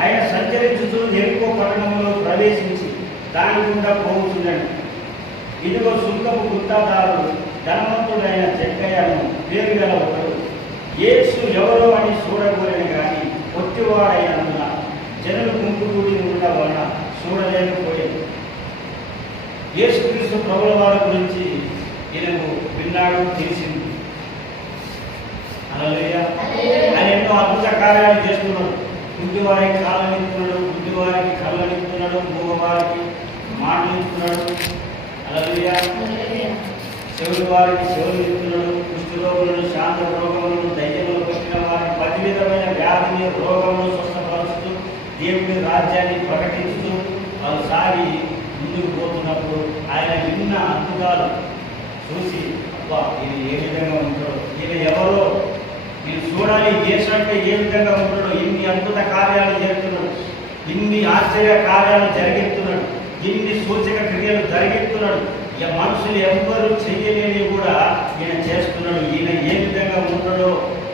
ఆయన సంచరించుతూ ఎరుకో పట్టణంలో ప్రవేశించి దాని గుండా పోవుతుందండి. ఇదిగో సుంకపు గుత్తాదారుడు ధనవంతుడైన జక్కయ్యను పేరు గల ఒకడు యేసు ఎవరో అని చూడకూడని కానీ పొట్టివాడైనందున జనులు గుంపు కూడి ఉండడం వలన చూడలేకపోయాడు. యేసుక్రీస్తు ప్రభుల వారి గురించి ఈయనకు విన్నాడు, తెలిసింది. హల్లెలూయా. ఆయన ఎన్నో అద్భుత కార్యాలు చేస్తున్నాడు. గుడ్డివారికి కాళ్ళనిస్తున్నాడు, గుడ్డివారికి కళ్ళనిస్తున్నాడు, మూగవారికి మాటలిస్తున్నాడు. హల్లెలూయా. చెవులు వారికి చెవులు ఇస్తున్నాడు, కుష్టి రోగులను, శాంత రోగములను, దయ్యములు పట్టిన వారికి 10 విధమైన వ్యాధిని రోగములు స్వస్థపరుస్తూ దేవుని రాజ్యాన్ని ప్రకటిస్తూ వాళ్ళు సాగి ముందుకు పోతున్నప్పుడు ఆయన విన్న అద్భుతాలు చూసి అబ్బా ఇది ఏ విధంగా ఉంటాడో, ఈయన ఎవరో నేను చూడాలి, దేశం అంటే ఏ విధంగా ఉంటాడో, ఇన్ని అద్భుత కార్యాలు జరుగుతున్నాడు, ఇన్ని ఆశ్చర్య కార్యాలు జరిగిస్తున్నాడు, ఇన్ని సూచక క్రియలు జరిగిస్తున్నాడు. ఇక మనుషులు ఎవ్వరూ చెయ్యలేని కూడా ఈయన చేస్తున్నాడు. ఈయన ఏ విధంగా ఉంటాడో,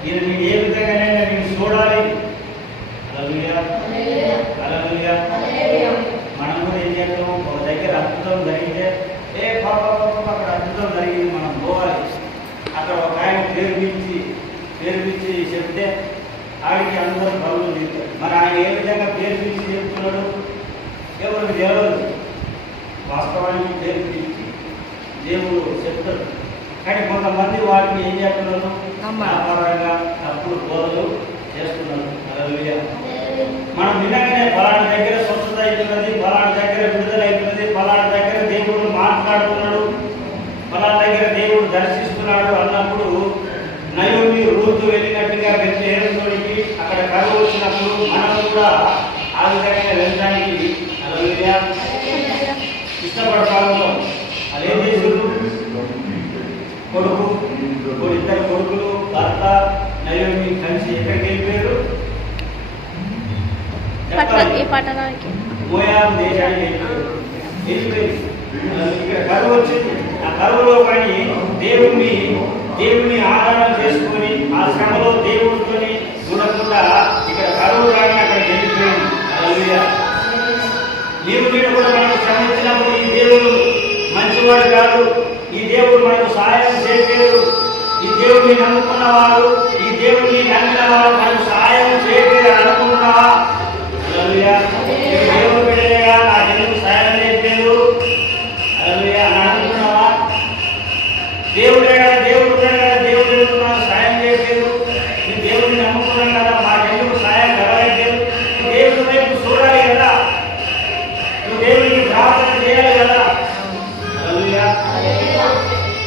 ఈయన నేను ఏ విధంగానైనా నేను చూడాలి. హల్లెలూయా, హల్లెలూయా. మనం కూడా ఏం చేస్తాం, ఒక దగ్గర అద్భుతం జరిగితే పాప అక్కడ అద్భుతం జరిగింది, మనం పోవాలి. అక్కడ ఒక ఆయన పేరు పిలిచి చెప్తే ఆడికి అందరూ పనులు చెప్తారు. మరి ఆయన ఏ విధంగా పేరు పిలిచి చెప్తున్నాడు ఎవరికి తెలియదు. వాస్తవానికి పేరు పిలిచి దేవుడు చెప్తాడు. కానీ కొంతమంది వాటిని ఏం చేస్తున్నారు, వ్యాపారంగా తప్పుడు బోధలు చేస్తున్నారు. హల్లెలూయా. మనం వినగానే ఫలానా దగ్గర స్వచ్ఛత అవుతున్నది, ఫలానా దగ్గర విడుదల అవుతున్నది, ఫలానా దగ్గర దేవుడు మాట్లాడుతున్నాడు, ఫలానా దగ్గర దేవుడు దర్శిస్తున్నాడు అన్నప్పుడు నయోమి రూతు వెళ్ళినట్టుగా బెత్లెహేములోనికి అక్కడ కరువు వచ్చినప్పుడు మనం కూడా ఆ విధంగా వెళ్ళడానికి హల్లెలూయా ఇష్టపడతాము. అదేం చేశారు, ఇద్దరు కొడుకులు భర్త నయోమి కలిసి ఎక్కడికి వెళ్ళిపోయారు, మోయాబు దేశానికి వెళ్ళిపోయారు. ఇక్కడ కరువు వచ్చింది. ఆ కరువులో కానీ దేవుణ్ణి ఆరాధన చేసుకొని ఆ శ్రమలో దేవుడితోని చూడకుండా ఇక్కడ కరువు రాని అక్కడికి వెళ్ళిపోయింది. హల్లెలూయా. నీవు కూడా మనకు శ్రమ ఇచ్చినప్పుడు ఈ దేవుడు మంచివాడు కాదు, ఈ దేవుడు మనకు సహాయం చేయలేడు, ఈ దేవుడిని నమ్ముకున్నవాడు, ఈ దేవుడిని నమ్మిన వాడు మనకు సహాయం చేయలేదు అనుకుంటున్నావా? హల్లెలూయా. దేవుడు పెట్టలేగా నా దేవుడు సహాయం చేయలేదు హల్లెలూయా అని అనుకుంటున్నావా? దేవుడే కదా, దేవుడు కదా, దేవుడు నాకు సాయం చేయలేదు, ఈ దేవుడిని నమ్ముకున్నాం కదా, మాకెందుకు సాయం కలగలేదు? దేవుడి వైపు చూడాలి కదా, నువ్వు దేవుడికి ప్రార్థన చేయాలి కదా. హల్లెలూయా.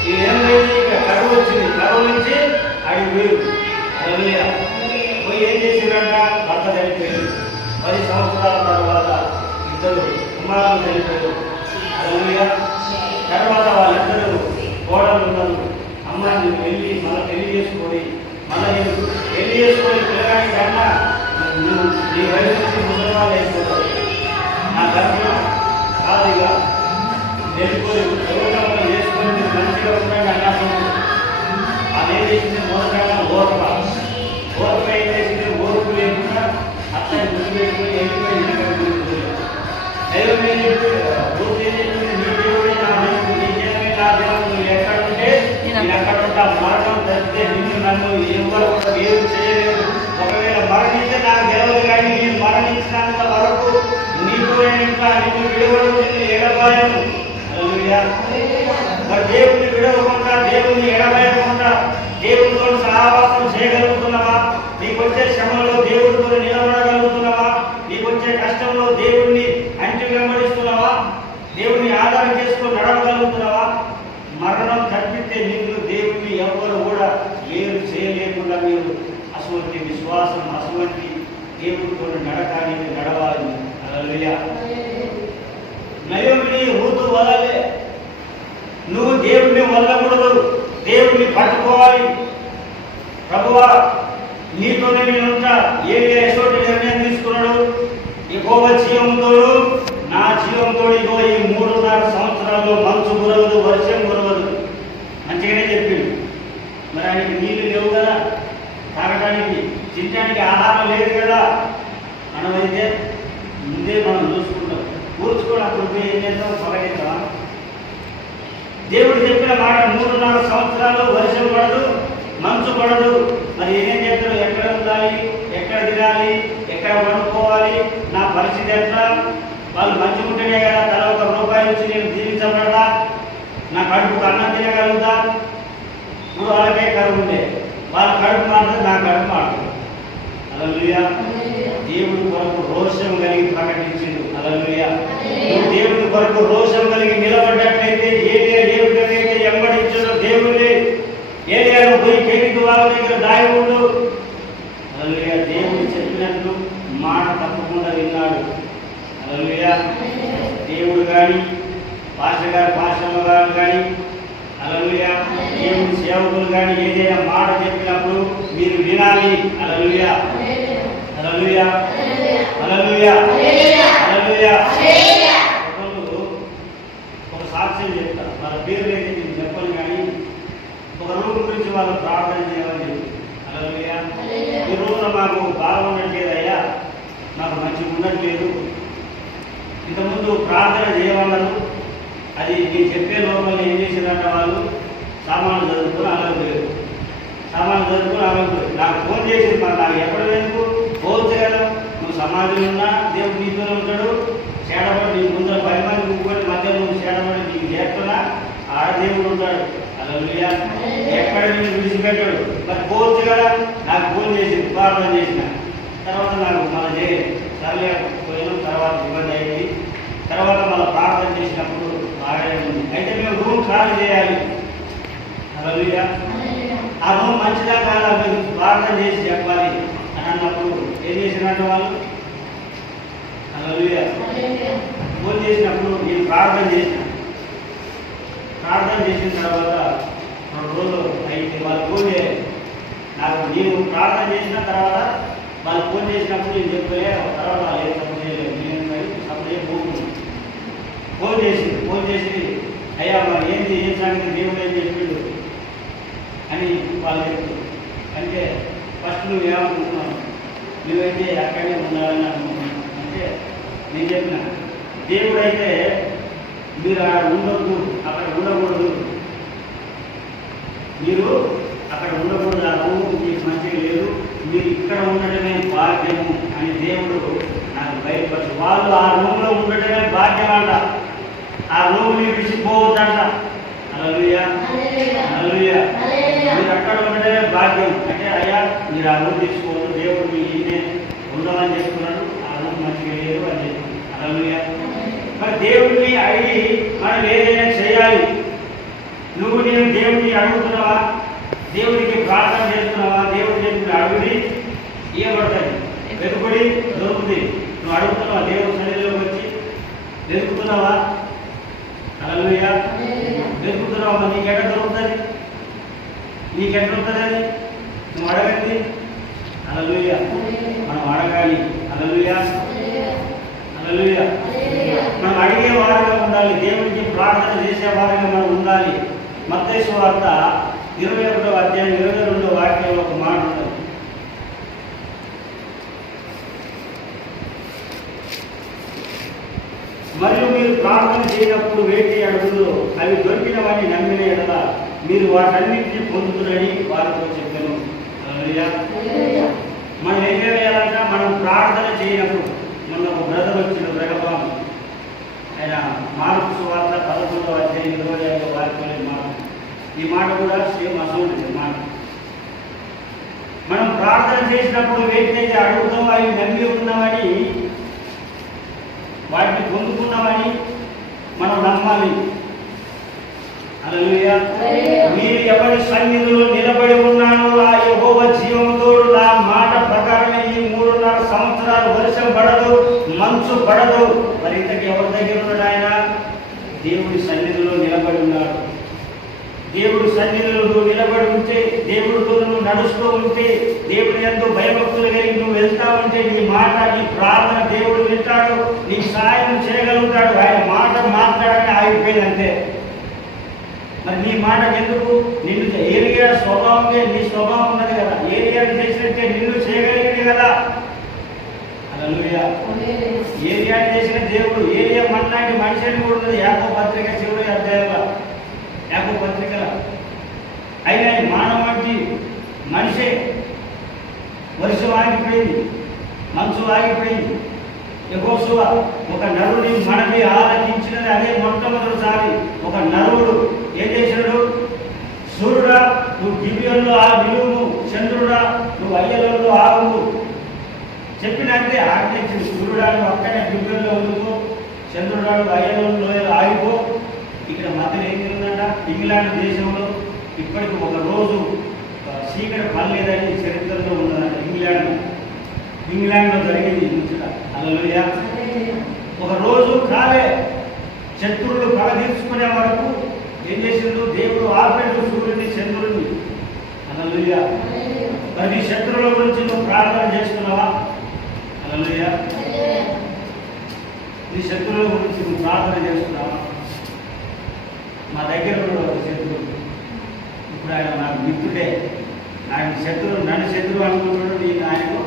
ఇదేం లేదు, ఇక కరువు వచ్చింది, కరువు నుంచి అడిగి పోయి హల్లెలూయా పోయి ఏం చేసిందంట, భర్త చనిపోయింది. 10 సంవత్సరాల తర్వాత ఇద్దరు కుమారులు చనిపోయారు. హల్లెలూయా. తర్వాత వాళ్ళిద్దరూ కోడలు ఉన్నారు, అమ్మ నువ్వు వెళ్ళి మళ్ళీ పెళ్లి చేసుకొని పిల్లగాని కన్నా నువ్వు నీ వయసు నుంచి ముసలివాళ్ళు అయిపోతావు, నా గర్భం కాదు, ఇక వెళ్ళిపోయి గౌరవంలో చేసుకొని మంచిగా ఉన్నాడు అన్నట్టు. అదే చేసింది మొదటగా ఓర్ప ఏం చేసింది, ఓర్పు లేకుండా అట్లా గుర్తు పెట్టుకుని వెళ్ళిపోయి అక్కడ ఉంటా. మరణం తప్పితే నిన్ను నన్ను ఎవరు ఏం చేయలేదు. ఒకవేళ మరణిస్తే నాకు గెలవదు, కానీ నేను మరణించినంత వరకు నీకు నిన్ను విడవడం, నిన్ను ఎడబాయను. మరి దేవుడిని విడవకుండా, దేవుడిని ఎడబాయకుండా దేవుడితో సహవాసం చేయగలుగుతున్నావా? నీకు వచ్చే శ్రమలో దేవుడితో నిలబడగలుగుతున్నావా? నీకు వచ్చే కష్టంలో దేవుడిని అంటి వెంబడిస్తున్నావా? దేవుడిని ఆధారం చేసుకొని నడవగలుగుతున్నావా? మరణం తప్పితే నీకు దేవుడిని ఎవరు కూడా ఏరు చేయలేకుండా మీరు అటువంటి విశ్వాసం, అటువంటి దేవుడితో నడకానికి నడవాలి. హల్లెలూయా. నయోమిని రూతు వదలలే. నువ్వు దేవుడిని వదలకూడదు, దేవుడిని పట్టుకోవాలి. ప్రభువా నీతోనే నేను ఉంటా. ఏలియా ఎటువంటి నిర్ణయం తీసుకున్నాడు, యెహోవా జీవంతోడు నా జీవంతో ఇగో ఈ 3.5 సంవత్సరాల్లో మంచు కురవదు, వర్షం కురవదు మంచిగానే చెప్పిండు. మరి ఆయనకి నీళ్లు లేవు కదా తాగడానికి, తినడానికి ఆహారం లేదు కదా, మనమైతే ముందే మనం చూసుకుంటాం. కూర్చుకున్నప్పుడు పోయి ఏం చేస్తాం? పగటిస్తామా? దేవుడు చెప్పిన మాట 3.5 సంవత్సరాలు వర్షం పడదు, మంచు పడదు. మరి ఏం చేస్తారు? ఎక్కడ ఉండాలి, ఎక్కడ తినాలి, ఎక్కడ వండుకోవాలి, నా పరిస్థితి ఎట్లా? వాళ్ళు మంచిగా ఉంటేనే కదా తల ₹1 నుంచి నేను జీవించబడదా, నా కడుపుకు అన్నం తినగలుగుతా. ఇప్పుడు వాళ్ళకే కడుపు ఉండే, వాళ్ళ కడుపు మారుతుంది, నా కడుపు మారుతుంది. హల్లెలూయా. దేవుడి కొరకు రోషం కలిగి ప్రకటించిండు. హల్లెలూయా. దేవుడి కొరకు రోషం కలిగి నిలబడ్డట్లయితే ఏలియా ఏ విధంగా ఎంబడించాడో దేవుడిని, ఏలియాను పోయి కేరికు వాళ్ళ దగ్గర దాగి ఉండు. హల్లెలూయా. దేవుడు చెప్పినట్లు మాట తప్పకుండా విన్నాడు. హల్లెలూయా. దేవుడు కానీ పాస్టర్ గారు పాస్టమ్మ గారు కానీ, హల్లెలూయా, దేవుడి సేవకులు కానీ ఏదైనా మాట చెప్పినప్పుడు మీరు వినాలి. హల్లెలూయా. హల్లెలూయా. హల్లెలూయా. హల్లెలూయా. ఒక సాక్ష్యం చెప్తారు, వాళ్ళ పేర్లు అయితే నేను చెప్పను కానీ ఒక రూమ్ గురించి వాళ్ళు ప్రార్థన చేయాలని చెప్పి. హల్లెలూయా. ఈ రోజున మాకు బాగుండట్లేదయ్యా, నాకు మంచిగా ఉండట్లేదు, ఇంతకుముందు ప్రార్థన చేయమన్నారు. అది నేను చెప్పే లోపల ఏం చేసిందంటే వాళ్ళు సామాన్లు చదువుకుని ఆలోచలేదు, సామాన్లు చదువుకుని ఆలోచలేదు. నాకు ఫోన్ చేసింది, మరి నాకు ఎక్కడ ఎందుకు పోవచ్చు కదా, నువ్వు సమాజంలో ఉన్నా దేవుడు నీతోనే ఉంటాడు, చేడబడి నీ ముందర 10 మంది ముగ్గురు మధ్య నువ్వు చేడబడి నీకు చేస్తున్నా ఆడ దేవుడు ఉంటాడు. హల్లెలూయా. ఎక్కడ నేను విడిచిపెట్టాడు, మరి పోవచ్చు కదా. నాకు ఫోన్ చేసింది, ప్రార్థన చేసిన తర్వాత నాకు మనం చేయలేదు, సరలేకపోయినా తర్వాత ఇబ్బంది అయింది. తర్వాత మనం ప్రార్థన చేసినప్పుడు బాగానే ఉంది. అయితే మేము రూమ్ ఖాళీ చేయాలి. హల్లెలూయా. ఆ రూమ్ మంచిదా కాదా మీరు ప్రార్థన చేసి చెప్పాలి అని అన్నప్పుడు ఏం చేసినట్టు వాళ్ళు? హల్లెలూయా. ఫోన్ చేసినప్పుడు నేను ప్రార్థన చేసిన తర్వాత 2 రోజులు అయితే వాళ్ళు ఫోన్ చేయాలి నాకు. నేను ప్రార్థన చేసిన తర్వాత వాళ్ళు ఫోన్ చేసినప్పుడు నేను చెప్పలే, తర్వాత వాళ్ళు ఏం సపోర్ట్ చేయలేదు, నేను సపోర్ట్ పోకుండా ఫోన్ చేసి అయ్యా మరి ఏంటి ఏం సంగతి దేవుడు ఏం చెప్పిండు అని వాళ్ళు చెప్తారు. అంటే ఫస్ట్ నువ్వు ఏమనుకుంటున్నావు, నువ్వైతే అక్కడే ఉండాలని అనుకుంటున్నావు అంటే నేను చెప్పిన దేవుడు అయితే మీరు అక్కడ ఉండొద్దు, అక్కడ ఉండకూడదు, మీరు అక్కడ ఉండకూడదు, ఆ రూము మీకు మంచిగా లేదు, మీరు ఇక్కడ ఉండటమే భాగ్యము అని దేవుడు నాకు బయటపడి. వాళ్ళు ఆ రూమ్లో ఉండటమే భాగ్యం అంట, ఆ రూమ్ని విడిచిపోవద్దంట. హల్లెలూయా. హల్లెలూయా. మీరు అక్కడ ఉండటమే భాగ్యం అంటే అయ్యా మీరు ఆ రూమ్ తీసుకోవద్దు, దేవుడు మీ ఈయనే ఉండమని చెప్తున్నాడు, ఆ రూమ్ మంచిగా లేదు అని చెప్పి. హల్లెలూయా. మరి దేవుడిని అడిగి మనం ఏదైనా చేయాలి. నువ్వు నేను దేవుడిని అడుగుతున్నావా, దేవుడికి ప్రార్థన చేస్తున్నావా? దేవుడు చెప్పిన అడుగుడి ఇవ్వబడతాయి, వెతుకుడి దొరుకుతుంది. నువ్వు అడుగుతున్నావా? దేవుడి సన్నిధిలోకి వచ్చి వెతుకుతున్నావా? హల్లెలూయా. వెతుకుతున్నావా? నీకెక్కడ దొరుకుతుంది? నీకెక్కడ ఉంటుంది అది? నువ్వు అడగండి. హల్లెలూయా. మనం అడగాలి. హల్లెలూయా. హల్లెలూయా. మనం అడిగే వారిగా ఉండాలి, దేవుడికి ప్రార్థన చేసే వారిగా మనం ఉండాలి. మత్తయి సువార్త 21వ అధ్యాయం 22వ వాక్యంలో ఒక మాట ఉంటుంది. మరియు మీరు ప్రార్థన చేయనప్పుడు వేటి అడుగులు అవి దొరికినవని నమ్మిన ఎడల మీరు వాటన్నింటినీ పొందుతున్నని వారితో చెప్పాను. మనం ఏం చేయాలంట? మనం ప్రార్థన చేయనప్పుడు, మొన్న ఒక బ్రదర్ వచ్చిన బ్రహ్మబాబు, ఆయన మార్కు సువార్త 11వ అధ్యాయం 25వ వాక్యంలో మాట, ఈ మాట కూడా సేమ్ అసలు మాట. మనం ప్రార్థన చేసినప్పుడు వేటినైతే అడుగుతామో అవి నమ్మి ఉన్నామని, వాటిని పొందుకున్నామని మనం నమ్మాలి. హల్లెలూయా. మీరు ఎవరి సన్నిధిలో నిలబడి ఉన్నానో ఆ యెహోవా జీవముతోడు నా మాట ప్రకారమే ఈ 3.5 సంవత్సరాలు వర్షం పడదు, మంచు పడదు. మరి ఇంతకు ఎవరి దగ్గర ఉన్నాడు? ఆయన దేవుడి సన్నిధిలో నిలబడి ఉన్నాడు. దేవుడి సన్నిధిలో నువ్వు నిలబడి ఉంటే, దేవుడితో నువ్వు నడుస్తూ ఉంటే, దేవుని యందు భయభక్తులు కలిగి నువ్వు వెళ్తా ఉంటే, నీ మాట నీ ప్రార్థన దేవుడు వింటాడు, నీకు సహాయం చేయగలుగుతాడు. ఆయన మాట మాట్లాడని ఆగిపోయిందంటే మరి నీ మాట ఎందుకు? నిన్ను ఏలియా స్వభావమే నీ స్వభావం ఉన్నది కదా, ఏలియాను చేసినట్టే నిన్ను చేయగలిగింది కదా. హల్లెలూయా. ఏలియాను చేసిన దేవుడు ఏలియా మనలాంటి మనిషి అని కూడా ఉన్నది. యాకోబు పత్రిక చివరి అధ్యాయంలో, యాకోబు పత్రికల అయినా మానవ వంటి మనిషే. వర్షం ఆగిపోయింది, మంచు ఆగిపోయింది. యెహోషువ ఒక నరుని మనవి ఆలకించినది అదే మొట్టమొదటిసారి. ఒక నరుడు ఏం చేసినాడు? సూర్యుడా నువ్వు గిబియోనులో నిలువు, చంద్రుడా నువ్వు అయ్యలలో ఆగు చెప్పినంతే ఆజ్ఞించింది. సూర్యుడా నువ్వు అక్కడే గిబియోనులో ఉండుకో, చంద్రుడా నువ్వు అయ్యలలో ఆగిపో. ఇక్కడ మధ్యలో ఏం జరిగిందంట? ఇంగ్లాండ్ దేశంలో ఇప్పటికి ఒక రోజు చీకటి పర్లేదని చరిత్రలో ఉన్నదంట. ఇంగ్లాండ్లో జరిగింది ముచ్చట. హల్లెలూయా. ఒక రోజు కాలే శత్రువులు పగ తీర్చుకునే వరకు ఏం చేసిండు? దేవుడు ఆపేడు సూర్యుడిని, చంద్రుడిని. హల్లెలూయా. మరి నీ శత్రువుల గురించి నువ్వు ప్రార్థన చేస్తున్నావా? హల్లెలూయా. నీ శత్రువుల గురించి నువ్వు ప్రార్థన చేస్తున్నావా? మా దగ్గర కూడా ఒక శత్రువు, ఇప్పుడు ఆయన నాకు మిత్రుడే. ఆయన శత్రువు, నన్ను శత్రువు అనుకుంటున్నాడు, నేను ఆయనకు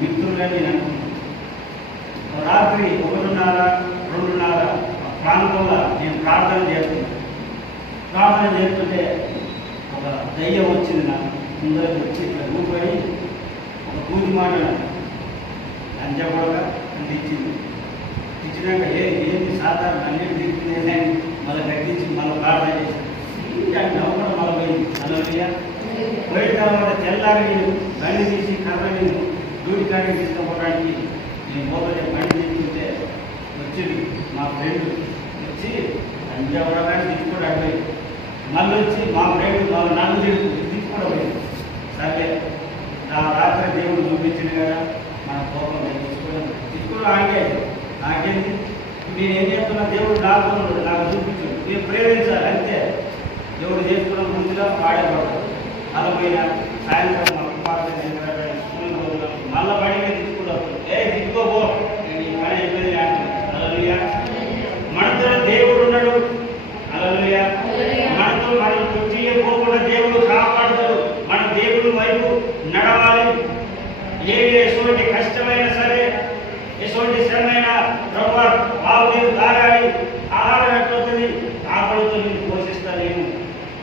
మిత్రులని నేను అనుకుంటున్నాను. రాత్రి 1:30, 2:30 ప్రాంతంలో నేను ప్రార్థన చేస్తుంటే ఒక దయ్యం వచ్చింది. నాకు ముందరకు వచ్చి ఇట్లా ఊపడి ఒక పూజ మాట అంచబడగా అంటే ఇచ్చినాక ఏంటి సాధారణ అన్నిటి తిరిగింది మళ్ళీ గట్టించి మళ్ళీ ప్రార్థన చేశాను. నవ్వడం మళ్ళీ పోయింది. హల్లెలూయా. బయట తర్వాత తెల్లారి నేను బండి తీసి కర్ర నేను డ్యూటీ కాడికి తీసుకుపోవడానికి నేను పోతే బండి తీసుకుంటే వచ్చింది మా ఫ్రెండ్ వచ్చి అంజవరగానే తీసుకోవడానికి పోయింది. మళ్ళీ వచ్చి మా ఫ్రెండ్ నన్ను తీసుకోవడం పోయింది. సరే నా రాత్రి దేవుడు చూపించింది కదా, మన కోపం తీసుకోవడం ఆగే నాకేంటి? నేను ఏం చేస్తున్నా? దేవుడు నాకు చూపించాడు, నేను ప్రేమించాలి అంతే. దేవుడు చేసుకోవడం ముందుగా పాడేపడతాడు. అలా పోయినా సాయంత్రం స్కూల్ మళ్ళీ బడి మీద తీసుకుంటారు. దిక్కుకోబో నేను ఈ పని అయిపోయింది అంటాను. హల్లెలూయా. మనతో దేవుడు ఉన్నాడు. హల్లెలూయా. మనతో మనం పోకుండా దేవుడు కాపాడుతాడు. మన దేవుడి వైపు నడవాలి. ఎటువంటి కష్టమైనా సరే, ఎటువంటి శ్రమైనా ప్రభువా బాగు నీరు తాగాలి. ఆహారం ఎట్లవుతుంది? ఆకలితో నేను పోషిస్తాను.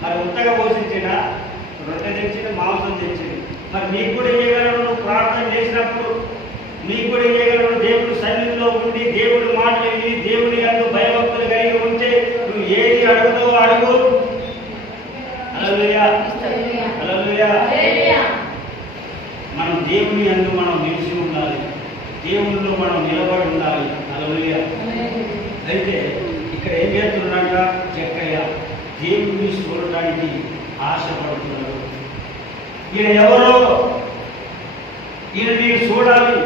మరి ఉత్తగా పోషించినా, రొట్టె తెచ్చిన, మాంసం తెచ్చింది. మరి నీకు కూడా చేయగలరు. నువ్వు ప్రార్థన చేసినప్పుడు నీకు కూడా చేయగలరు. దేవుడు సన్నిధిలో ఉండి దేవుడి మాటలు విని దేవుని యందు భయభక్తులు కలిగి ఉంటే నువ్వు ఏది అడుగుతావో అడుగు. హల్లెలూయా. హల్లెలూయా. మనం దేవుని యందు మనం నిలిచి ఉండాలి, దేవునిలో మనం నిలబడి ఉండాలి. హల్లెలూయా. అయితే ఇక్కడ ఏం చేస్తున్నాడంట? జక్కయ్య దేవుడిని చూడటానికి ఆశపడుతున్నాడు. ఈయన ఎవరో, ఈయన నీకు చూడాలి.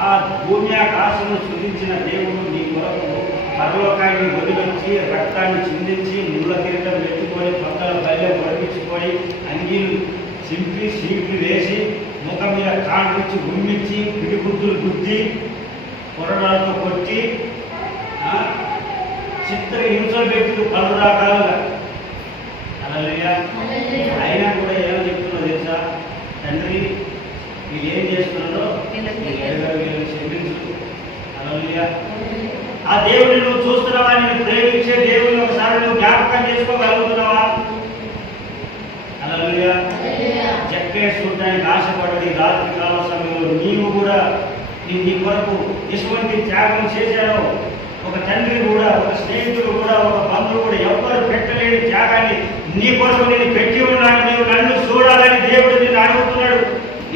ఆ భూమి ఆకాశము సృజించిన దేవుడు నీ కొరకు పరలోకాన్ని వదిలించి రక్తాన్ని చిందించి ముళ్ళ కిరీటం పెట్టుకొని పక్కల బల్లె పొడిపించుకొని అంగీలు చింపి సీట్లు వేసి ముఖం మీద కాండ్రించి గుమ్మించి పిడిగుద్దులు గుద్ది కొరడాలతో కొట్టి చిత్ర హింసలు పెట్టి పలు రకాలుగా. హల్లెలూయా. అయినా కూడా ఏమో చెప్తున్నా తెలుసా? తండ్రి మీరు ఏం చేస్తున్నారో క్షమించు. హల్లెలూయా. ఆ దేవుడిని నువ్వు చూస్తున్నావా? నేను ప్రేమించే దేవుడిని ఒకసారి నువ్వు జ్ఞాపకం చేసుకోగలుగుతున్నావా? హల్లెలూయా. జక్కయ్య చూడడానికి ఆశపడది రాత్రి కాల సమయంలో నీవు కూడా నీ కొరకు ఎటువంటి త్యాగం చేశారో ఒక తండ్రి కూడా, ఒక స్నేహితుడు కూడా, ఒక బంధువు కూడా ఎవ్వరు పెట్టలేని త్యాగాన్ని నీ కొరకు నేను పెట్టి ఉన్నాను. నీవు నన్ను చూడాలని దేవుడు నిన్ను అడుగుతున్నాడు.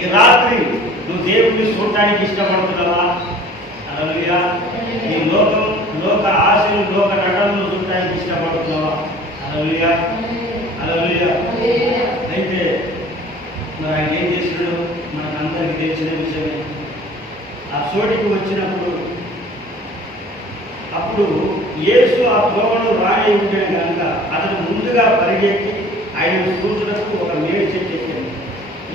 ఈ రాత్రి నువ్వు దేవుడిని చూడటానికి ఇష్టపడుతున్నావా? హల్లెలూయా. నీ లోక ఆశలు, లోక నటనలు చూడటానికి ఇష్టపడుతున్నావా? హల్లెలూయా. హల్లెలూయా. అయితే మరి ఆయన ఏం చేస్తున్నాడు? మనకందరికీ తెలిసిన విషయమే. ఆ చోటికి వచ్చినప్పుడు అప్పుడు యేసు ఆ త్రోవను రాయి ఉంటాడు కనుక అతను ముందుగా పరిగెత్తి ఆయన చూసుటకు ఒక మేడి చెట్టు ఎక్కాడు.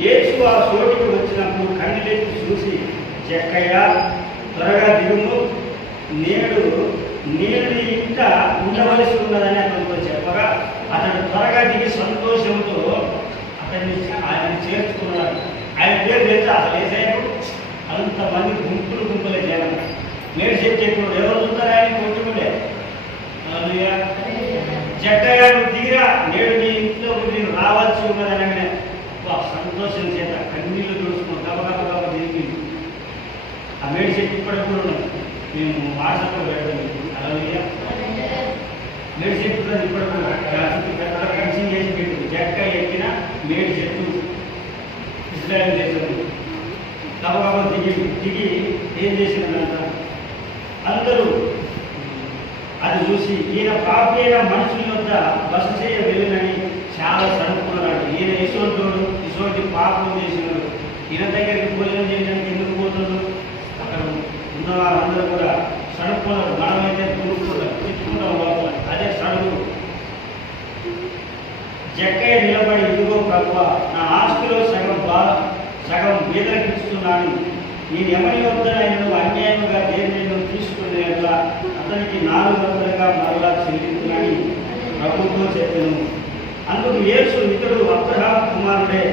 యేసు ఆ చోటికి వచ్చినప్పుడు కన్నెత్తి చూసి, జక్కయ్య త్వరగా దిగుము, నేను నీ ఇంట ఉండవలసి ఉన్నదని అతనితో చెప్పగా అతడు త్వరగా దిగి సంతోషంతో ఆయన చేర్చుకున్నాడు. ఆయన పేరు తెలుసా అసలు ఏసయ్యకు? అంతమంది గుంపులే జనం. నేడు చెప్పేప్పుడు ఎవరు చూస్తారా ఆయన కొట్టుకుంటే జక్కయ్యాడు దిగిరా, నేడు నీ ఇంట్లో నేను రావాల్సి ఉన్నదనగానే సంతోషం చేత కన్నీళ్లు చూసుకున్నాం. గబగబ దిగి ఆ మేడి చెట్టు ఇప్పటికి కూడా ఉన్నాం. మేము వాట్సాప్లో పెడతాం. అలా మేడి చెట్టు ఇప్పటికి పెద్ద కన్సీన్ చేసి పెట్టు. జక్క ఎక్కిన మేడి చెట్టు ఇజ్రాయెల్ దేశం గబగబ దిగి ఏం చేసిందంట అందరూ అది చూసి ఈయన పాపైన మనుషుల వద్ద బస చేయ వెళ్ళినని చాలా సరుకున్నాడు. ఈయన ఇటువంటి పాపం చేసినాడు. ఈయన దగ్గరికి భోజనం చేయడానికి ఎందుకు పోతున్నాడు? అక్కడ ఉన్న వాళ్ళందరూ కూడా సడుకున్నారు. మనమైతే తిట్టుకుంటాం లోపల. అదే సడుగు. జక్కయ్య నిలబడి, ఇదిగో ప్రభువా, నా ఆస్తిలో సగం బీదలకు ఇస్తున్నాను. నేను ఎవరి వద్దనైనా అన్యాయంగా దేనిని తీసుకునేలా అతనికి 400గా మరలా చెల్లించునని ప్రభుత్వం చెప్పాను. అందుకు యేసు, ఇతడు అబ్రహాము కుమారుడే,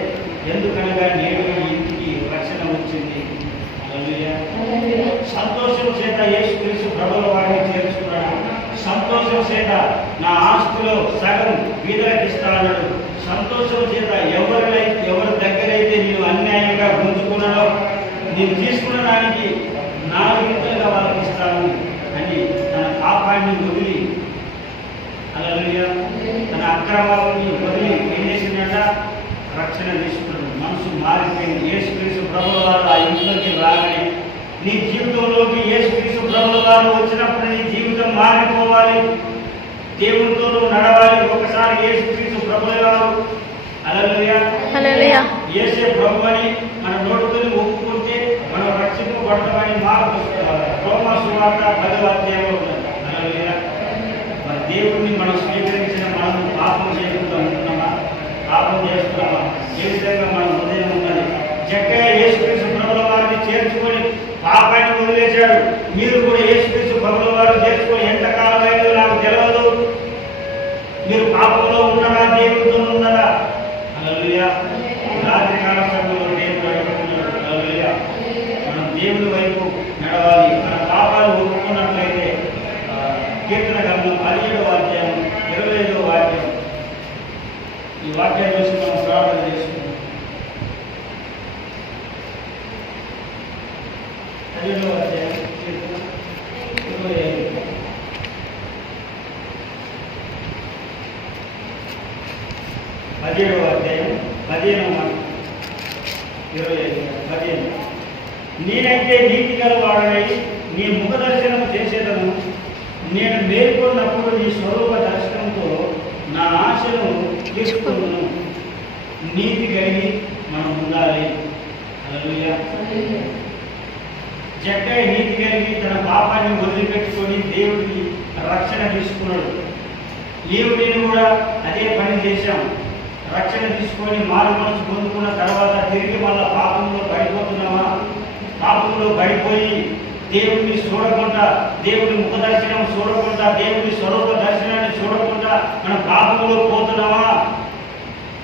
ఎందుకనగా నేడు ఈ ఇంటికి రక్షణ వచ్చింది. సంతోషం చేత యేసుక్రీస్తు ప్రభువుల వారిని చేర్చుకున్నాడు. సంతోషం చేత నా ఆస్తిలో సగం బీదలకు ఇస్తానన్నాడు. సంతోషం చేత ఎవరి దగ్గరైతే నేను అన్యాయంగా గుంజుకున్నాడో నేను తీసుకున్న దానికి 4 వాళ్ళకి ఇస్తాను అని తన పాపాన్ని వదిలి, హల్లెలూయా, తన అక్రమాన్ని వదిలి ఏం చేసిందంట? రక్షణ తీసుకున్నాడు. మనసు మారిపోయింది. యేసుక్రీస్తు ప్రభువుల వారు ఆ ఇంట్లోకి రాగానే నీ జీవితంలోకి యేసుక్రీస్తు ప్రభువుల వారు వచ్చినప్పుడు నీ జీవితం మారిపోవాలి. దేవునితో నడవాలి. ఒకసారి యేసుక్రీస్తు ప్రభువుల వారు హల్లెలూయా యేసే ప్రభు అని మన నోటితో ఒప్పుకుంటే మనం రక్షింపబడతామని మాకు రోమా సువార్త 10వ అధ్యాయంలో ఉన్నది. హల్లెలూయా. మన దేవుడిని మనం స్వీకరించిన మనం పాపం చేయకుండా ఉంటున్నామా? పాపం చేస్తున్నామా? ఏ విధంగా మన హృదయం ఉన్నది? జక్కయ్య యేసుక్రీస్తు ప్రభువుల వారిని చేర్చుకొని పాపాన్ని వదిలేశాడు. మీరు కూడా యేసుక్రీస్తు ప్రభువుల వారు చేర్చుకొని ఎంతకాలం అయిందో నాకు తెలియదు. మీరు పాపంలో ఉన్నారా? దేవుడితో ఉన్నారా? హల్లెలూయా. రాత్రి కాల సమయంలో దేవుడు అడుగుతున్నాడు. హల్లెలూయా. మనం దేవుడి వైపు నడవాలి. మన పాపాలు ఒప్పుకున్నట్లయితే కీర్తన గ్రంథం 17వ అధ్యాయం 25వ వాక్యం, ఈ వాక్యం చూసి మనం ప్రార్థన చేసుకుంటాం. 17వ అధ్యాయం కీర్తన 25. 17వ అధ్యాయం 15. నేనైతే నీతి గల వాడనై నీ ముఖ దర్శనం చేసేదను. నేను మేల్కొన్నప్పుడు నీ స్వరూప దర్శనంతో నా ఆశను తీసుకున్నాను. నీతి కలిగి మనం ఉండాలి. హల్లెలూయా. జక్కయ్య నీతి కలిగి తన పాపాన్ని వదిలిపెట్టుకొని దేవుడికి రక్షణ తీసుకున్నాడు. నేను కూడా అదే పని చేశాం. రక్షణ తీసుకొని మారు మనసు పొందుకున్న తర్వాత తిరిగి మళ్ళా పాపంలో పడిపోతున్నామా? పాపంలో పడిపోయి దేవుడిని చూడకుండా, దేవుడి ముఖ దర్శనం చూడకుండా, దేవుడి స్వరూప దర్శనాన్ని చూడకుండా మనం పాపంలో పోతున్నామా?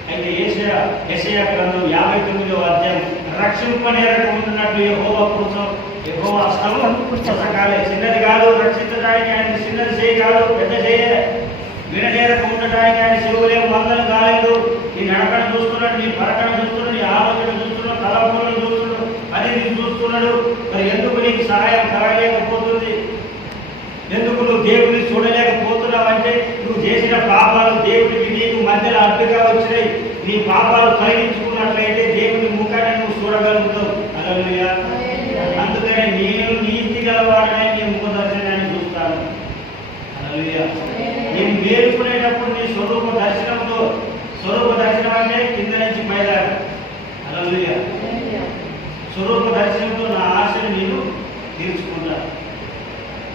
అయితే యెషయా గ్రంథం 59వ అధ్యాయం, రక్షింపనేరక ఉంటున్నట్లు యెహోవా హస్తము పుస్తకాలే. చిన్నది కాదు రక్షించడానికి ఆయన చిన్నది చేయి కాదు, పెద్ద చేయ. విననేరక ఉండడానికి ఆయన చెవులేం మందం కాలేదు. నీ నడకను చూస్తున్నాడు, నీ పరకను చూస్తున్నాడు, నీ ఆలోచన చూస్తున్నాడు, తలపులను చూస్తున్నాడు, అది నీకు చూస్తున్నాడు. మరి ఎందుకు నీకు సహాయం కలగలేకపోతుంది? ఎందుకు నువ్వు దేవుడిని చూడలేకపోతున్నావు? అంటే నువ్వు చేసిన పాపాలు దేవుడికి నీకు మధ్యలో అడ్డుగా వచ్చినాయి. నీ పాపాలు కలిగించుకున్నట్లయితే దేవుని ముఖాన్ని నువ్వు చూడగలుగుతావు. హల్లెలూయా. అందుకని నేను నీతి గలవాడనే నీ ముఖ దర్శనాన్ని చూస్తాను. హల్లెలూయా. నేను మేలుకునేటప్పుడు నీ స్వరూప దర్శనంతో, స్వరూప దర్శనం అంటే కింద నుంచి పైదాకా. హల్లెలూయా. స్వరూప దర్శనంతో నా ఆశను నేను తీర్చుకుంటాను.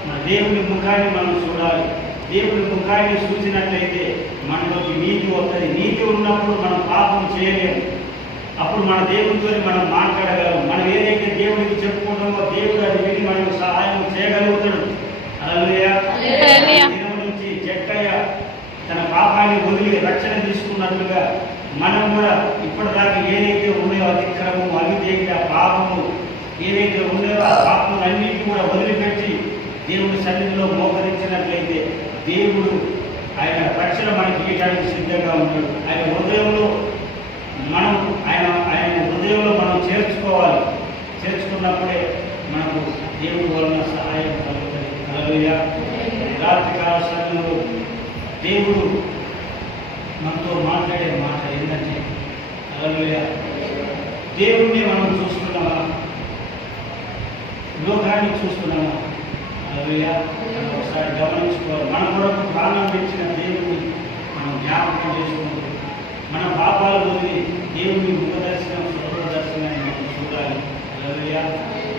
మన దేవుని ముఖాన్ని మనం చూడాలి. దేవుని ముఖాన్ని చూసినట్లయితే మనలోకి నీతి వస్తుంది. నీతి ఉన్నప్పుడు మనం పాపం చేయలేము. అప్పుడు మన దేవునితో మనం మాట్లాడగలం. మనం ఏదైతే దేవుడికి చెప్పుకుంటామో దేవుడు అది విని మనకు సహాయం చేయగలుగుతాడు. హల్లెలూయా. నుంచి జక్కయ్య తన పాపాన్ని వదిలి మనం కూడా ఇప్పటిదాకా ఏదైతే ఉన్నాయో అతిక్రమము అవిధేయత పాపము ఏదైతే ఉన్నాయో ఆ పాపములన్నింటినీ కూడా వదిలిపెట్టి దేవుడి సన్నిధిలో మోకరించినట్లయితే దేవుడు ఆయన రక్షణ మనకి ఇవ్వడానికి సిద్ధంగా ఉంటాడు. ఆయన హృదయంలో మనం చేర్చుకోవాలి. చేర్చుకున్నప్పుడే మనకు దేవుడి వలన సహాయం కలుగుతుంది. హల్లెలూయా. రాత్రికాల సమయంలో దేవుడు మనతో మాట్లాడే మాట ఏంటంటే, హల్లెలూయా, దేవుడిని మనం చూస్తున్నామా, లోకాన్ని చూస్తున్నామా? హల్లెలూయా. మనం ఒకసారి గమనించుకోవాలి. మన కొరకు ప్రాణం పెంచిన దేవుడిని మనం జ్ఞాపకం చేసుకుంటూ మన పాపాలు వదిలి దేవుని ముఖదర్శనం దర్శనాన్ని మనం చూడాలి. హల్లెలూయా.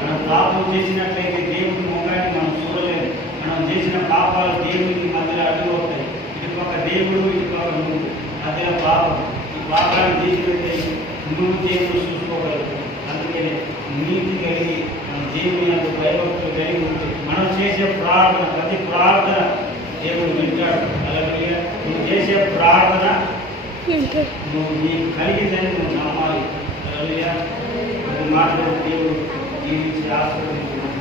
మనం పాపం చేసినట్లయితే దేవుని ముఖాన్ని మనం చూడలేము. మనం చేసిన పాపాలు దేవునికి మధ్యలో అడ్డు అవుతాయి. ఇటు పక్క దేవుడు, ఇటు పక్క నువ్వు, మధ్యలో పాపం. ఈ పాపాన్ని చేసినట్లయితే నువ్వు దేవుడు చూసుకోగలరు. అందుకని నీతి కలిగి మనం దేవుని యొక్క భయభక్తులు కలిగి ఉంటే మనం చేసే ప్రార్థన, ప్రతి ప్రార్థన దేవుడు వింటాడు. హల్లెలూయా. నువ్వు చేసే ప్రార్థన నువ్వు నీకు కలిగిందని నువ్వు నమ్మాలి. హల్లెలూయా. మాట్లాడే దేవుడు ఈ ఆశీర్వదించాడు.